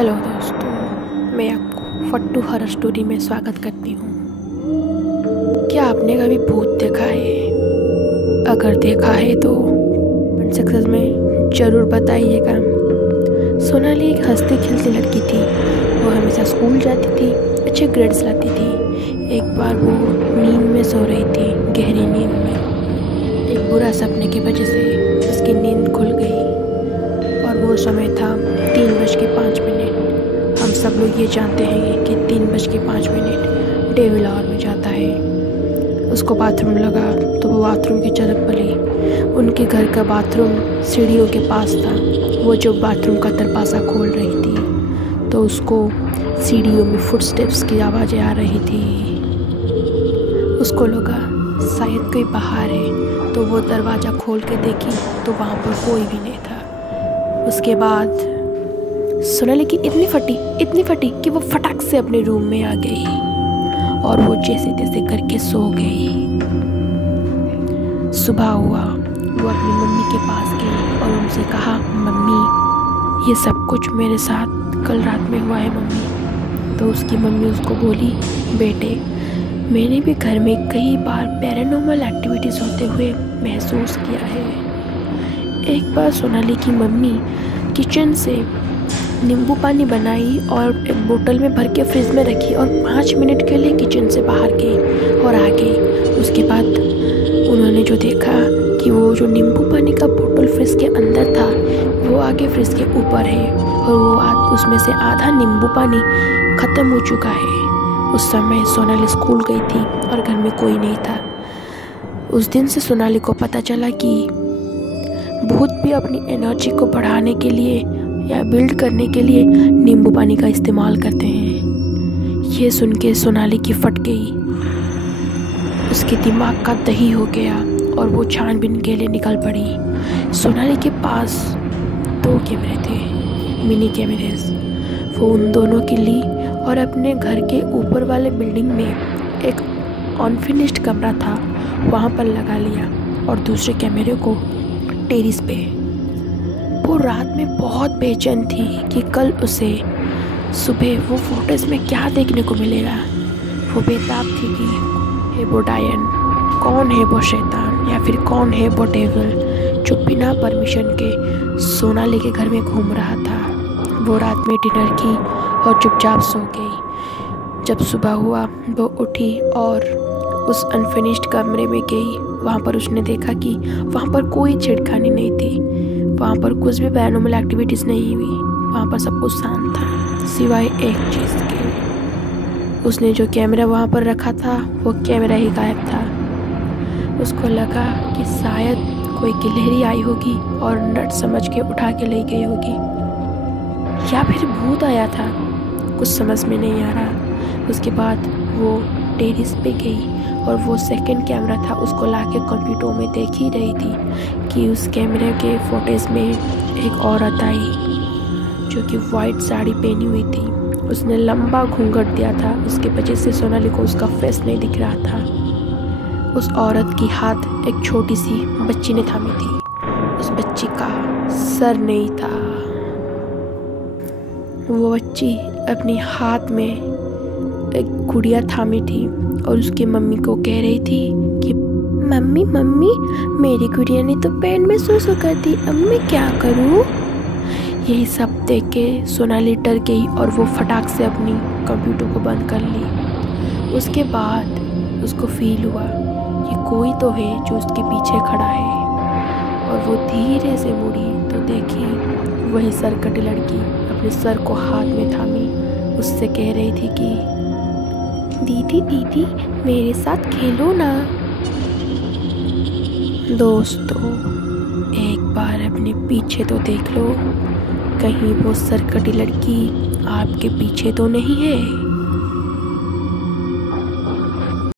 Hello दोस्तों, मैं आपको फट्टू हॉरर स्टोरी में स्वागत करती हूँ। क्या आपने कभी भूत देखा है? अगर देखा है तो कमेंट सेक्शन में ज़रूर बताइएगा। सोनाली एक हंसती खिलती लड़की थी। वो हमेशा स्कूल जाती थी, अच्छे ग्रेड्स लाती थी। एक बार वो नींद में सो रही थी, गहरी नींद में। एक बुरा सपने की वजह से उसकी नींद खुल गई और वो समय था 3:05। हम सब लोग ये जानते हैं कि 3:05 डेविल आवर में जाता है। उसको बाथरूम लगा तो वो बाथरूम की तरफ बढ़ी। उनके घर का बाथरूम सीढ़ियों के पास था। वो जो बाथरूम का दरवाज़ा खोल रही थी तो उसको सीढ़ियों में फुटस्टेप्स की आवाज़ें आ रही थी। उसको लगा शायद कोई बाहर है, तो वो दरवाज़ा खोल के देखी तो वहाँ पर कोई भी नहीं था। उसके बाद सोनाली की इतनी फटी कि वो फटाक से अपने रूम में आ गई और वो जैसे तैसे करके सो गई। सुबह हुआ, वो अपनी मम्मी के पास गई और उनसे कहा, मम्मी ये सब कुछ मेरे साथ कल रात में हुआ है मम्मी। तो उसकी मम्मी उसको बोली, बेटे मैंने भी घर में कई बार पैरानॉर्मल एक्टिविटीज़ होते हुए महसूस किया है। एक बार सोनाली की मम्मी किचन से नींबू पानी बनाई और एक बोतल में भर के फ्रिज में रखी और 5 मिनट के लिए किचन से बाहर गई और आ गई। उसके बाद उन्होंने जो देखा कि वो जो नींबू पानी का बोतल फ्रिज के अंदर था वो आगे फ्रिज के ऊपर है और वो उसमें से आधा नींबू पानी ख़त्म हो चुका है। उस समय सोनाली स्कूल गई थी और घर में कोई नहीं था। उस दिन से सोनाली को पता चला कि भूत भी अपनी एनर्जी को बढ़ाने के लिए या बिल्ड करने के लिए नींबू पानी का इस्तेमाल करते हैं। ये सुन के सोनाली की फट गई। उसके दिमाग का दही हो गया और वो छानबीन के लिए निकल पड़ी। सोनाली के पास 2 कैमरे थे, मिनी कैमरेज। वो उन दोनों की ली और अपने घर के ऊपर वाले बिल्डिंग में एक अनफिनिश्ड कमरा था वहाँ पर लगा लिया और दूसरे कैमरे को टेरेस पे। वो रात में बहुत बेचैन थी कि कल उसे सुबह वो फोटोज में क्या देखने को मिलेगा। वो बेताब थी कि है वो डायन, कौन है वो शैतान या फिर कौन है वो डेविल जो बिना परमिशन के सोनाली के घर में घूम रहा था। वो रात में डिनर की और चुपचाप सो गई। जब सुबह हुआ वो उठी और उस अनफिनिश्ड कमरे में गई। वहाँ पर उसने देखा कि वहाँ पर कोई छेड़खानी नहीं थी, वहाँ पर कुछ भी पैरानॉर्मल एक्टिविटीज़ नहीं हुई। वहाँ पर सब कुछ शांत था सिवाय एक चीज़ के। उसने जो कैमरा वहाँ पर रखा था वो कैमरा ही गायब था। उसको लगा कि शायद कोई गिलहरी आई होगी और नट समझ के उठा के ले गई होगी या फिर भूत आया था, कुछ समझ में नहीं आ रहा। उसके बाद वो टेरेस पे गई और वो सेकंड कैमरा था उसको लाके कंप्यूटर में देख ही रही थी कि उस कैमरे के फोटेज में एक औरत आई जो कि वाइट साड़ी पहनी हुई थी। उसने लंबा घूंघट दिया था, उसके वजह से सोनाली को उसका फेस नहीं दिख रहा था। उस औरत की हाथ एक छोटी सी बच्ची ने थामी थी। उस बच्ची का सर नहीं था। वो बच्ची अपने हाथ में एक गुड़िया थामी थी और उसकी मम्मी को कह रही थी कि मम्मी मेरी गुड़िया ने तो पेट में सो कर दी, अब मैं क्या करूं? यही सब देख के सोनाली डर गई और वो फटाक से अपनी कंप्यूटर को बंद कर ली। उसके बाद उसको फील हुआ कि कोई तो है जो उसके पीछे खड़ा है और वो धीरे से मुड़ी तो देखी वही सरकटी लड़की अपने सर को हाथ में थामी उससे कह रही थी कि दीदी मेरे साथ खेलो ना। दोस्तों एक बार अपने पीछे तो देख लो, कहीं वो सरकटी लड़की आपके पीछे तो नहीं है।